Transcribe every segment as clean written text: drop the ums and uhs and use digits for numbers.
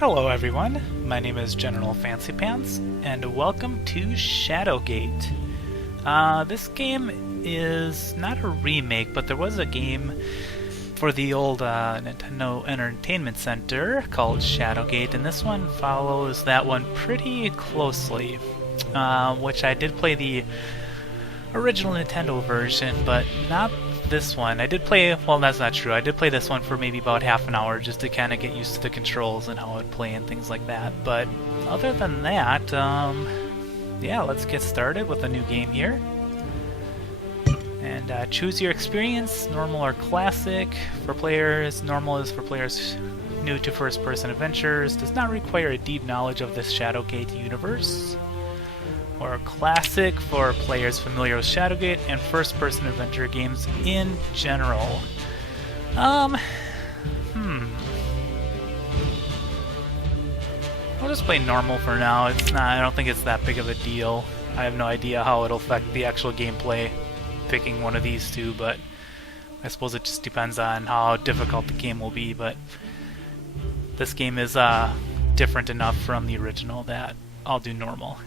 Hello everyone, my name is General Fancy Pants, and welcome to Shadowgate. This game is not a remake, but there was a game for the old Nintendo Entertainment Center called Shadowgate, and this one follows that one pretty closely, which I did play the original Nintendo version, but not this one. I did play, well, that's not true. I did play this one for maybe about half an hour just to kind of get used to the controls and how it would play and things like that. But other than that, yeah, let's get started with a new game here. And choose your experience, normal or classic. For players, normal is for players new to first-person adventures, does not require a deep knowledge of the Shadowgate universe. Or classic for players familiar with Shadowgate and first-person adventure games in general. I'll just play normal for now. I don't think it's that big of a deal. I have no idea how it'll affect the actual gameplay picking one of these two, but I suppose it just depends on how difficult the game will be, but this game is different enough from the original that I'll do normal.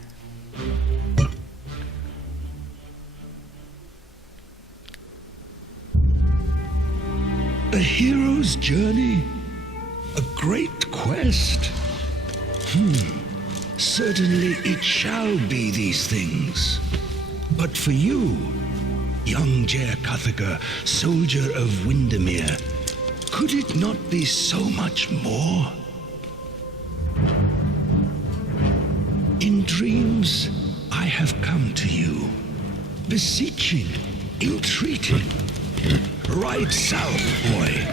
A hero's journey? A great quest? Certainly it shall be these things. But for you, young Jer Cuthaka, soldier of Windermere, could it not be so much more? In dreams, I have come to you, beseeching, entreating. Ride south, boy.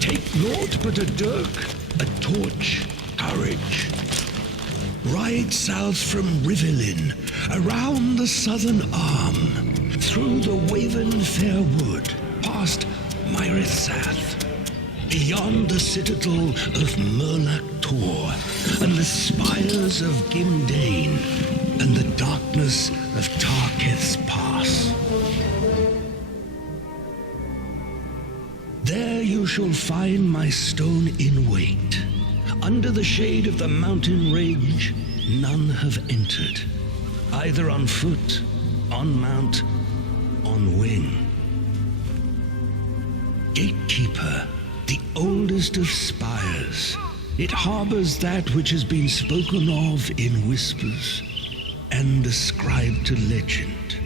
Take naught but a dirk, a torch, courage. Ride south from Rivellin, around the southern arm, through the Waven Fair Wood, past Myrithsath, beyond the citadel of Murlak Tor, and the spires of Gimdane, and the darkness of Tarketh's Pass. There you shall find my stone in wait. Under the shade of the mountain range, none have entered, either on foot, on mount, on wing. Gatekeeper, the oldest of spires, it harbors that which has been spoken of in whispers and ascribed to legend.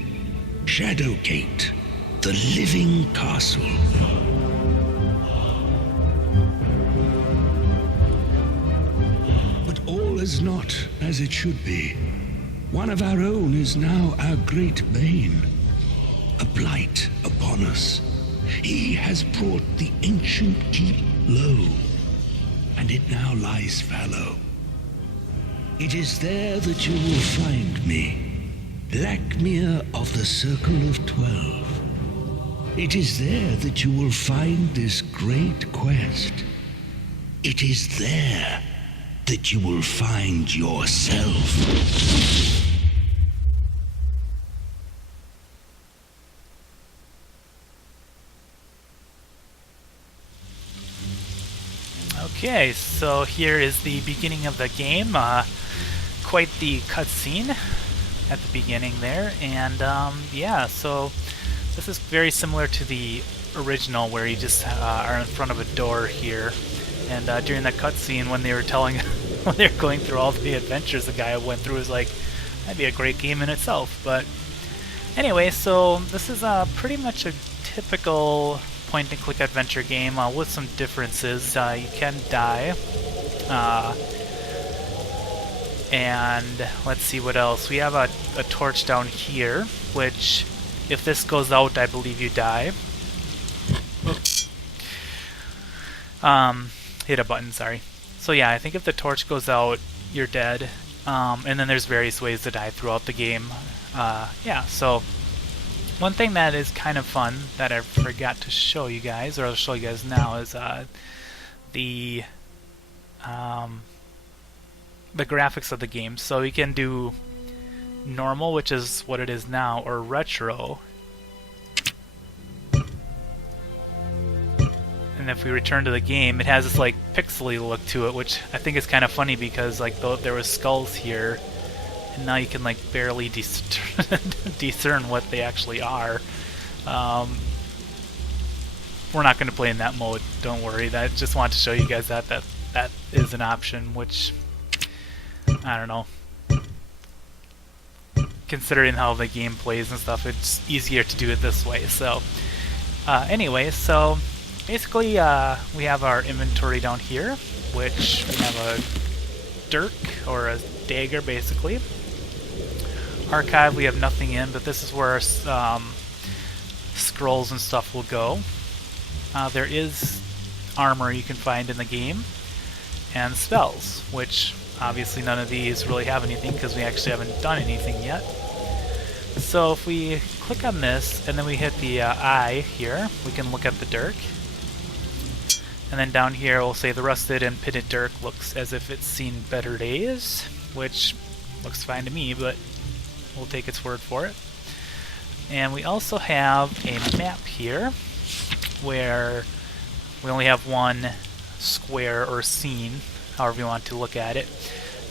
Shadowgate, the living castle. All is not as it should be. One of our own is now our great bane, a blight upon us. He has brought the ancient keep low, and it now lies fallow. It is there that you will find me, Blackmere of the Circle of 12. It is there that you will find this great quest. It is there that you will find yourself. Okay, so here is the beginning of the game. Quite the cutscene at the beginning there, and yeah, so this is very similar to the original where you just are in front of a door here. And during that cutscene, when they were when they were going through all the adventures the guy went through, was like, that'd be a great game in itself. But anyway, so this is pretty much a typical point-and-click adventure game with some differences. You can die, and let's see what else. We have a torch down here, which, if this goes out, I believe you die. Hit a button, sorry. So yeah, I think if the torch goes out, you're dead. And then there's various ways to die throughout the game. Yeah, so one thing that is kind of fun that I forgot to show you guys, or I'll show you guys now, is the graphics of the game. So you can do normal, which is what it is now, or retro. And if we return to the game, it has this like pixely look to it, which I think is kind of funny because like there was skulls here, and now you can like barely discern what they actually are. We're not going to play in that mode, don't worry. I just wanted to show you guys that is an option, which, I don't know. Considering how the game plays and stuff, it's easier to do it this way. So, anyway, so basically we have our inventory down here, which we have a dirk, or a dagger, basically. Archive, we have nothing in, but this is where our scrolls and stuff will go. There is armor you can find in the game, and spells, which obviously none of these really have anything because we actually haven't done anything yet. So if we click on this and then we hit the eye here, we can look at the dirk. And then down here we'll say the rusted and pitted dirk looks as if it's seen better days, which looks fine to me, but we'll take its word for it. And we also have a map here where we only have one square or scene, however you want to look at it.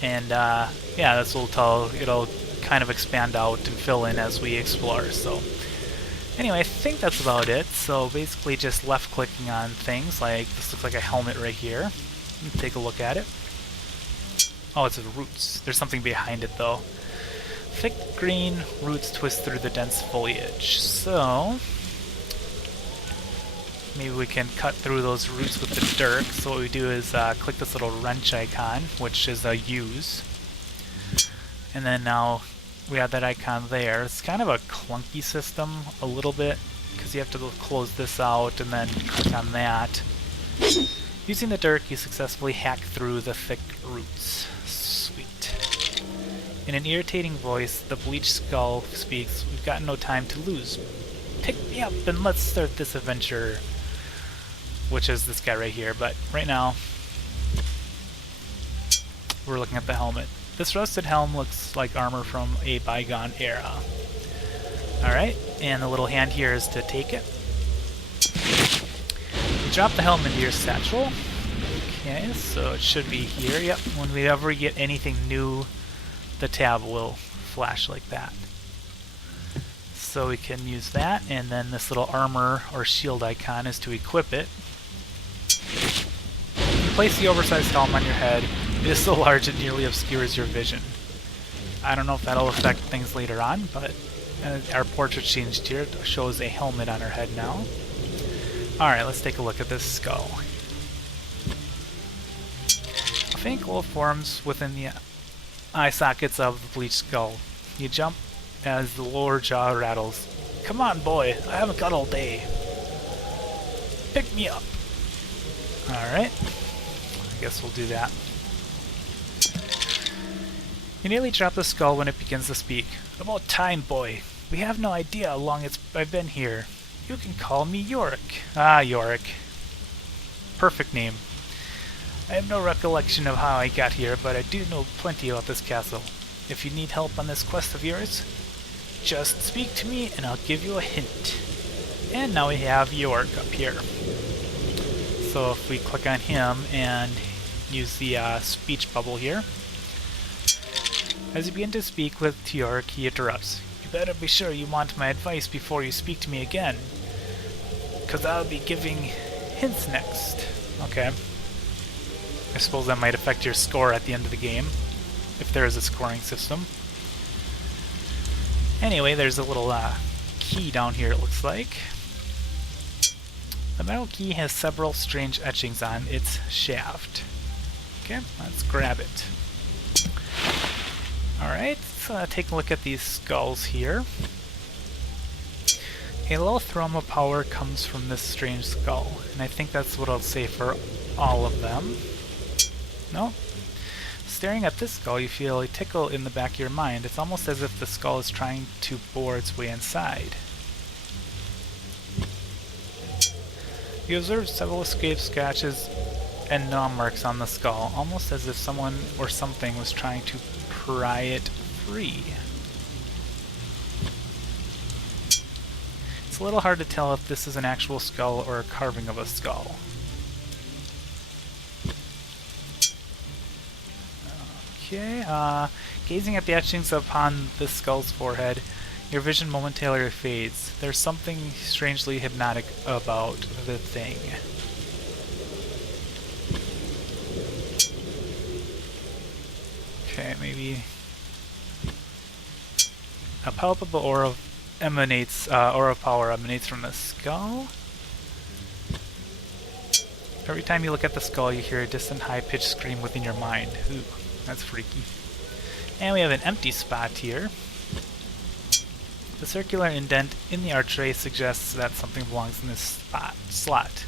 And yeah, that's what it'll kind of expand out and fill in as we explore. So anyway, I think that's about it. So basically just left clicking on things, like this looks like a helmet right here. Take a look at it. Oh, it's the roots. There's something behind it though. Thick green roots twist through the dense foliage. So maybe we can cut through those roots with the dirk. So what we do is click this little wrench icon, which is a use. And then now we have that icon there. It's kind of a clunky system a little bit, because you have to close this out and then click on that. Using the dirk, you successfully hack through the thick roots. Sweet. In an irritating voice, the bleached skull speaks, "We've got no time to lose. Pick me up and let's start this adventure." Which is this guy right here, but right now we're looking at the helmet. This rusted helm looks like armor from a bygone era. Alright, and the little hand here is to take it. You drop the helm into your satchel. Okay, so it should be here. Yep, when we ever get anything new, the tab will flash like that. So we can use that, and then this little armor or shield icon is to equip it. You place the oversized helm on your head. It is so large it nearly obscures your vision. I don't know if that'll affect things later on, but our portrait changed here. It shows a helmet on her head now. Alright, let's take a look at this skull. A faint glow forms within the eye sockets of the bleached skull. You jump as the lower jaw rattles. "Come on, boy, I haven't got all day. Pick me up." Alright, I guess we'll do that. You nearly drop the skull when it begins to speak. "About time, boy. We have no idea how long I've been here. You can call me Yorick." Ah, Yorick. Perfect name. "I have no recollection of how I got here, but I do know plenty about this castle. If you need help on this quest of yours, just speak to me and I'll give you a hint." And now we have Yorick up here. So if we click on him and use the speech bubble here, as you begin to speak with Yorick, he interrupts. "You better be sure you want my advice before you speak to me again, 'cause I'll be giving hints next." Okay. I suppose that might affect your score at the end of the game, if there is a scoring system. Anyway, there's a little key down here, it looks like. The metal key has several strange etchings on its shaft. Okay, let's grab it. Alright, let's take a look at these skulls here. A low thrum of power comes from this strange skull, and I think that's what I'll say for all of them. No? Staring at this skull, you feel a tickle in the back of your mind. It's almost as if the skull is trying to bore its way inside. You observe several escape scratches and gnaw marks on the skull, almost as if someone or something was trying to pry it free. It's a little hard to tell if this is an actual skull or a carving of a skull. Okay, gazing at the etchings upon the skull's forehead, your vision momentarily fades. There's something strangely hypnotic about the thing. Okay, maybe a palpable aura emanates, aura of power emanates from the skull. Every time you look at the skull, you hear a distant, high-pitched scream within your mind. Ooh, that's freaky. And we have an empty spot here. The circular indent in the archway suggests that something belongs in this slot.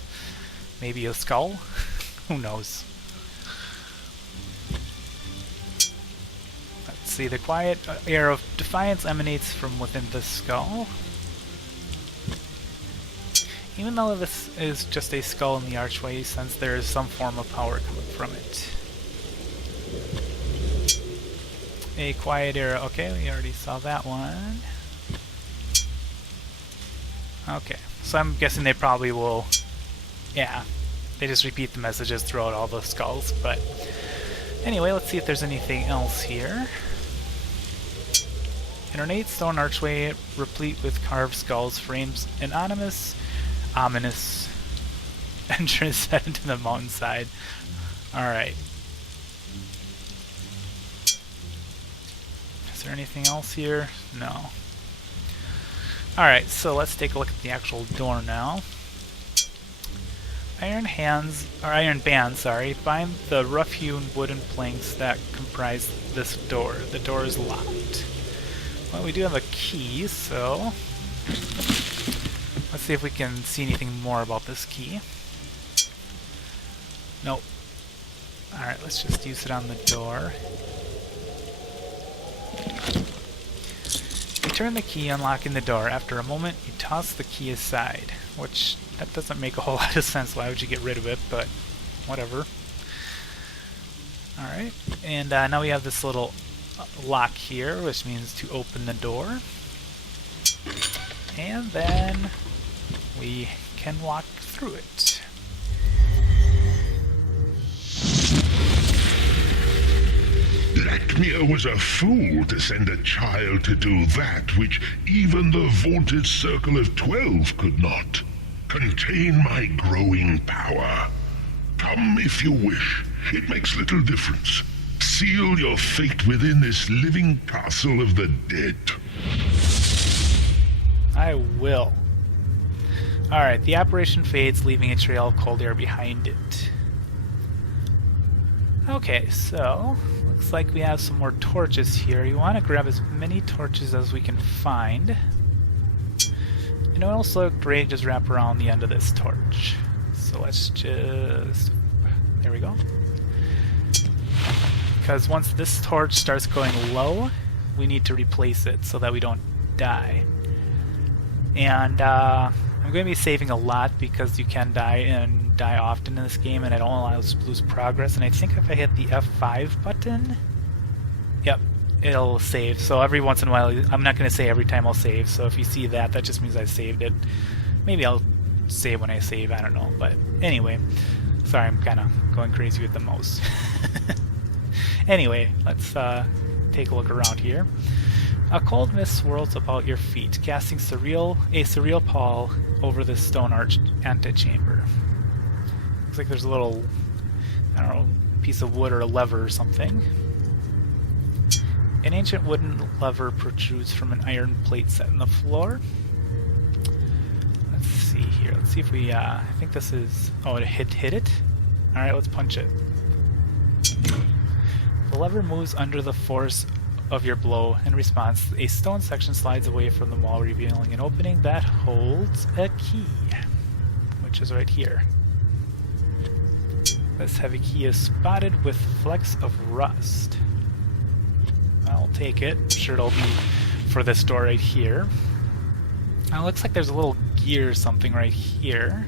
Maybe a skull? Who knows? Let's see, the quiet air of defiance emanates from within the skull. Even though this is just a skull in the archway, since there is some form of power coming from it. A quiet era. Okay, we already saw that one. Okay, so I'm guessing they probably will... Yeah, they just repeat the messages throughout all the skulls, but... Anyway, let's see if there's anything else here. An ornate stone archway replete with carved skulls frames an ominous entrance set into the mountainside. Alright. Is there anything else here? No. Alright, so let's take a look at the actual door now. Iron bands, bind the rough-hewn wooden planks that comprise this door. The door is locked. Well, we do have a key, so... Let's see if we can see anything more about this key. Nope. Alright, let's just use it on the door. You turn the key, unlocking the door. After a moment, you toss the key aside, which, that doesn't make a whole lot of sense. Why would you get rid of it? But, whatever. Alright, and now we have this little lock here, which means to open the door. And then we can walk through it. Lakmir was a fool to send a child to do that which even the vaunted Circle of 12 could not. Contain my growing power. Come if you wish. It makes little difference. Seal your fate within this living castle of the dead. I will. Alright, the apparition fades, leaving a trail of cold air behind it. Okay, so looks like we have some more torches here. You want to grab as many torches as we can find. And it will also look great, just wrap around the end of this torch. So let's just... There we go. Because once this torch starts going low, we need to replace it so that we don't die. And I'm going to be saving a lot because you can die and die often in this game, and I don't allow us to lose progress. And I think if I hit the F5 button, yep, it'll save. So every once in a while, I'm not going to say every time I'll save. So if you see that, that just means I saved it. Maybe I'll save when I save, I don't know. But anyway, sorry, I'm kind of going crazy with the mouse. Anyway, let's take a look around here. A cold mist swirls about your feet, casting a surreal pall over this stone-arched antechamber. Looks like there's a little, I don't know, piece of wood or a lever or something. An ancient wooden lever protrudes from an iron plate set in the floor. Let's see here. Let's see if we, I think this is, oh, it hit it? Alright, let's punch it. The lever moves under the force of your blow. In response, a stone section slides away from the wall, revealing an opening that holds a key, which is right here. This heavy key is spotted with flecks of rust. I'll take it. I'm sure it'll be for this door right here. Now it looks like there's a little gear or something right here.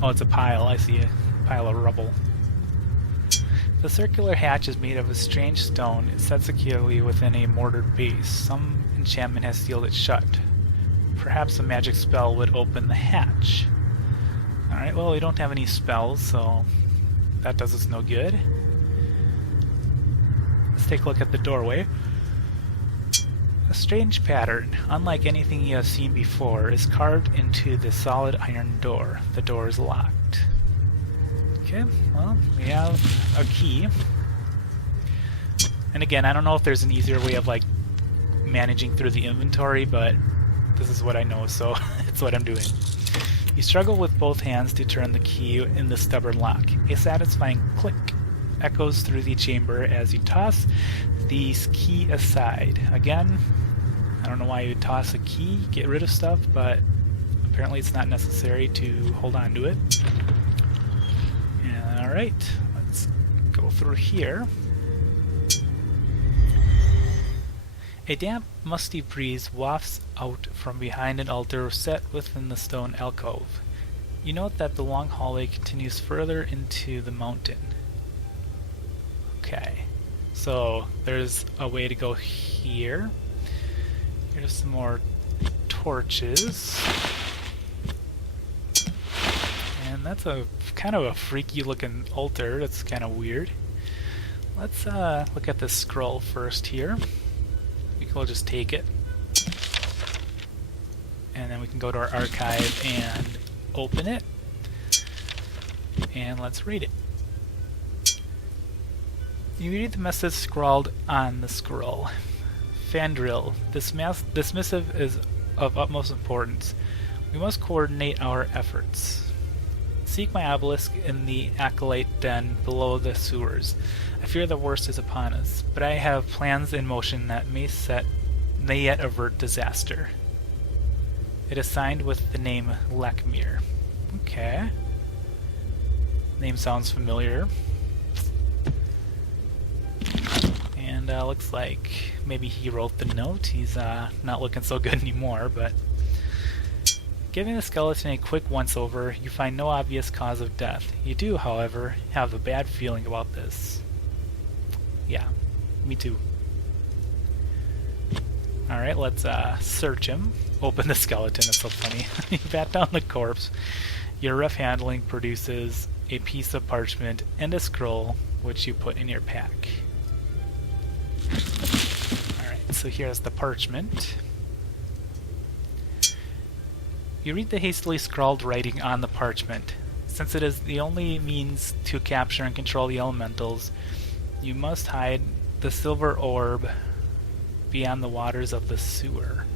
Oh, it's a pile. I see a pile of rubble. The circular hatch is made of a strange stone. It's set securely within a mortared base. Some enchantment has sealed it shut. Perhaps a magic spell would open the hatch. Alright, well, we don't have any spells, so that does us no good. let's take a look at the doorway. A strange pattern, unlike anything you have seen before, is carved into the solid iron door. The door is locked. Okay, well, we have a key. And again, I don't know if there's an easier way of like managing through the inventory, but this is what I know, so it's what I'm doing. You struggle with both hands to turn the key in the stubborn lock. A satisfying click echoes through the chamber as you toss the key aside. Again, I don't know why you would toss a key, get rid of stuff, but apparently it's not necessary to hold on to it. Alright, let's go through here. A damp, musty breeze wafts out from behind an altar set within the stone alcove. You note that the long hallway continues further into the mountain. Okay, so there's a way to go here. Here's some more torches. And that's a kind of a freaky looking altar. That's kind of weird. Let's look at this scroll first here. We'll just take it. And then we can go to our archive and open it. And let's read it. You read the message scrawled on the scroll. Fandril, this missive is of utmost importance. We must coordinate our efforts. Seek my obelisk in the Acolyte Den below the sewers. I fear the worst is upon us, but I have plans in motion that may yet avert disaster. It is signed with the name Lekmir. Okay. Name sounds familiar. And looks like maybe he wrote the note. He's not looking so good anymore, but giving the skeleton a quick once-over, you find no obvious cause of death. You do, however, have a bad feeling about this. Yeah, me too. Alright, let's search him. Open the skeleton, it's so funny. You pat down the corpse. Your rough handling produces a piece of parchment and a scroll, which you put in your pack. Alright, so here's the parchment. You read the hastily scrawled writing on the parchment. Since it is the only means to capture and control the elementals, you must hide the silver orb beyond the waters of the sewer.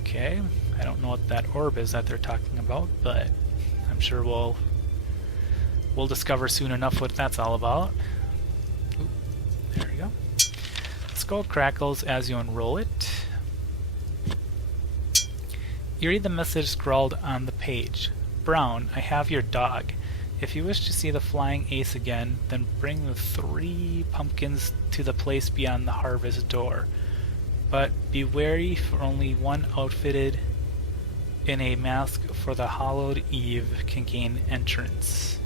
Okay, I don't know what that orb is that they're talking about, but I'm sure we'll discover soon enough what that's all about. Ooh, there we go. The skull crackles as you unroll it. You read the message scrawled on the page. Brown, I have your dog. If you wish to see the flying ace again, then bring the 3 pumpkins to the place beyond the harvest door. But be wary, for only one outfitted in a mask for the hallowed eve can gain entrance.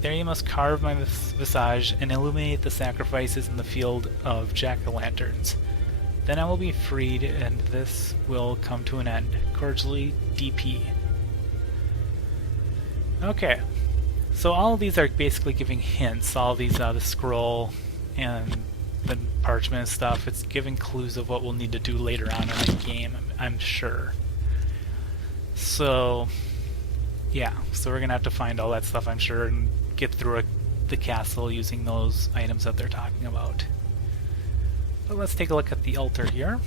There you must carve my visage and illuminate the sacrifices in the field of jack-o'-lanterns. Then I will be freed, and this will come to an end. Cordially, DP. Okay, so all of these are basically giving hints. All of these, the scroll and the parchment and stuff, it's giving clues of what we'll need to do later on in the game, I'm sure. So, yeah, so we're going to have to find all that stuff, I'm sure, and get through the castle using those items that they're talking about. But let's take a look at the altar here.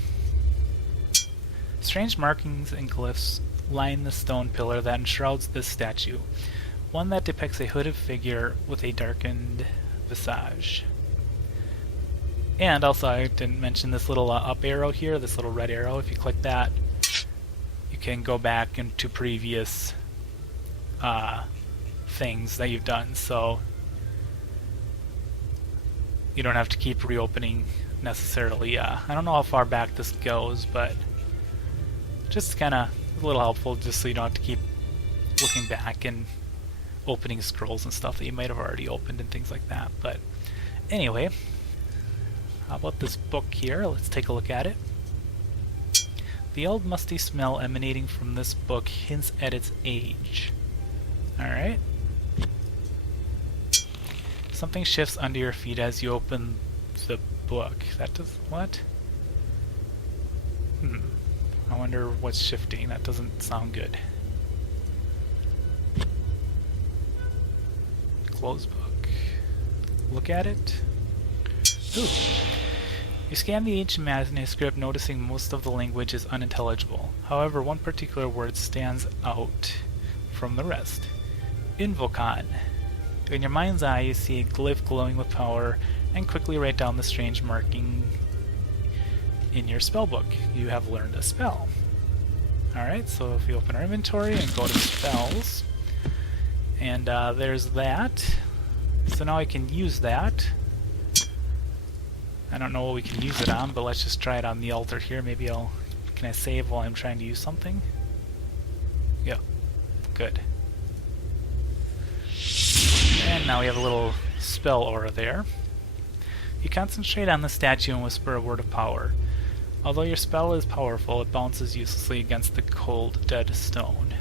Strange markings and glyphs line the stone pillar that enshrouds this statue, one that depicts a hooded figure with a darkened visage. And also, I didn't mention this little up arrow here, this little red arrow. If you click that, you can go back into previous things that you've done, so you don't have to keep reopening necessarily. I don't know how far back this goes, but just kind of a little helpful just so you don't have to keep looking back and opening scrolls and stuff that you might have already opened and things like that. But anyway, how about this book here? Let's take a look at it. The old musty smell emanating from this book hints at its age. Alright. Something shifts under your feet as you open the book. That does what? I wonder what's shifting. That doesn't sound good. Close book. Look at it. Ooh. You scan the ancient manuscript, noticing most of the language is unintelligible. However, one particular word stands out from the rest. Invocon. In your mind's eye, you see a glyph glowing with power, and quickly write down the strange marking in your spellbook. You have learned a spell. Alright, so if we open our inventory and go to spells, and there's that. So now I can use that. I don't know what we can use it on, but let's just try it on the altar here. Maybe can I save while I'm trying to use something? Yep. Good. And now we have a little spell aura there. You concentrate on the statue and whisper a word of power. Although your spell is powerful, it bounces uselessly against the cold, dead stone.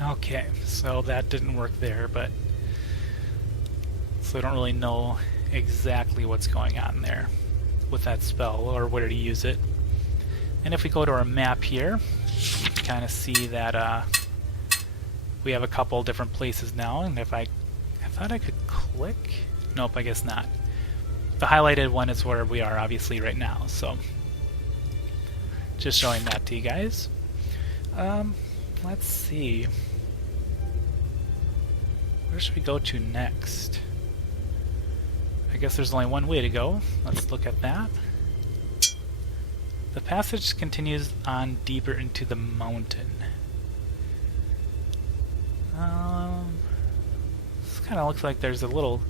Okay, so that didn't work there, but so I don't really know exactly what's going on there with that spell, or where to use it. And if we go to our map here, you can kind of see that we have a couple different places now, and if I thought I could click? Nope, I guess not. The highlighted one is where we are obviously right now, so just showing that to you guys. Let's see. Where should we go to next? I guess there's only one way to go. Let's look at that. The passage continues on deeper into the mountain. This kind of looks like there's a little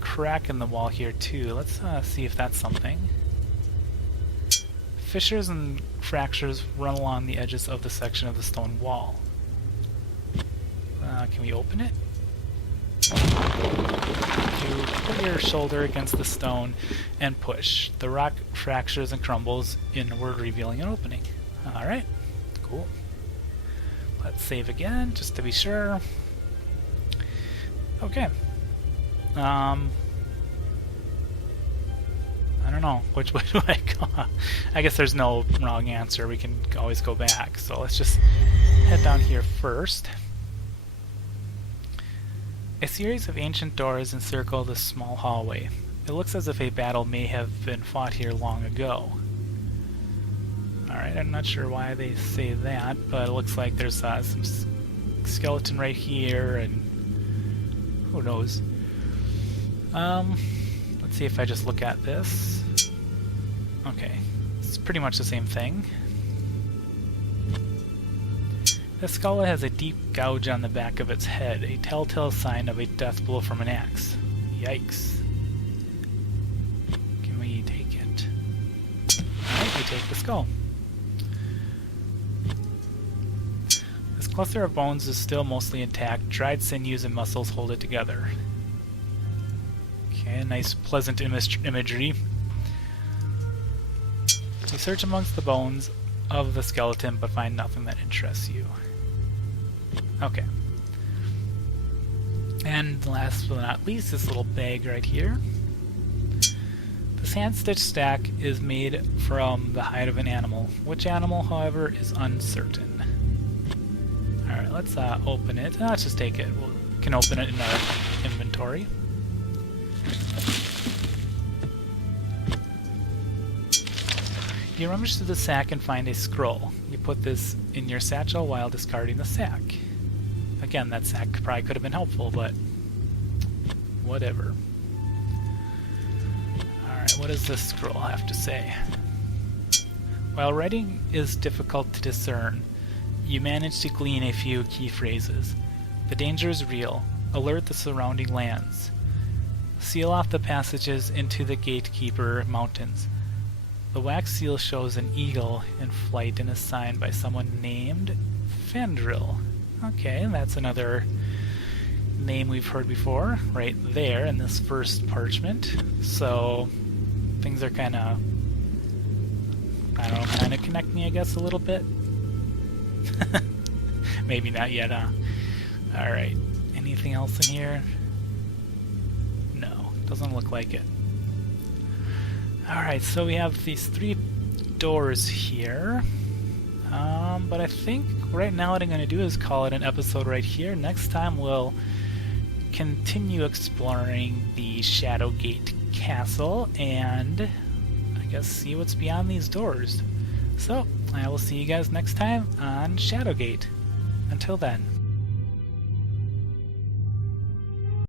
crack in the wall here too. Let's see if that's something. Fissures and fractures run along the edges of the section of the stone wall. Can we open it? You put your shoulder against the stone and push. The rock fractures and crumbles inward, revealing an opening. Alright, cool. Let's save again, just to be sure. Okay. I don't know. Which way do I go? I guess there's no wrong answer. We can always go back. So let's just head down here first. A series of ancient doors encircle this small hallway. It looks as if a battle may have been fought here long ago. Alright, I'm not sure why they say that, but it looks like there's some skeleton right here, and who knows. Let's see if I just look at this. Okay, it's pretty much the same thing. The skull has a deep gouge on the back of its head, a telltale sign of a death blow from an axe. Yikes. Can we take it? Alright, we take the skull. This cluster of bones is still mostly intact. Dried sinews and muscles hold it together. Okay, nice pleasant imagery. You search amongst the bones of the skeleton, but find nothing that interests you. Okay. And last but not least, this little bag right here. This hand-stitched stack is made from the hide of an animal. Which animal, however, is uncertain. Alright, let's open it. Let's just take it. We can open it in our inventory. You rummage through the sack and find a scroll. You put this in your satchel while discarding the sack. Again, that sack probably could have been helpful, but whatever. Alright, what does this scroll have to say? While writing is difficult to discern, you manage to glean a few key phrases. The danger is real. Alert the surrounding lands. Seal off the passages into the Gatekeeper Mountains. The wax seal shows an eagle in flight and is signed by someone named Fandril. Okay, that's another name we've heard before, right there in this first parchment. So things are kind of, I don't know, kind of connecting, I guess, a little bit. Maybe not yet, huh? Alright, and Anything else in here? No, doesn't look like it. Alright, so we have these 3 doors here. But I think right now what I'm going to do is call it an episode right here. Next time we'll continue exploring the Shadowgate castle and I guess see what's beyond these doors. So, I will see you guys next time on Shadowgate. Until then.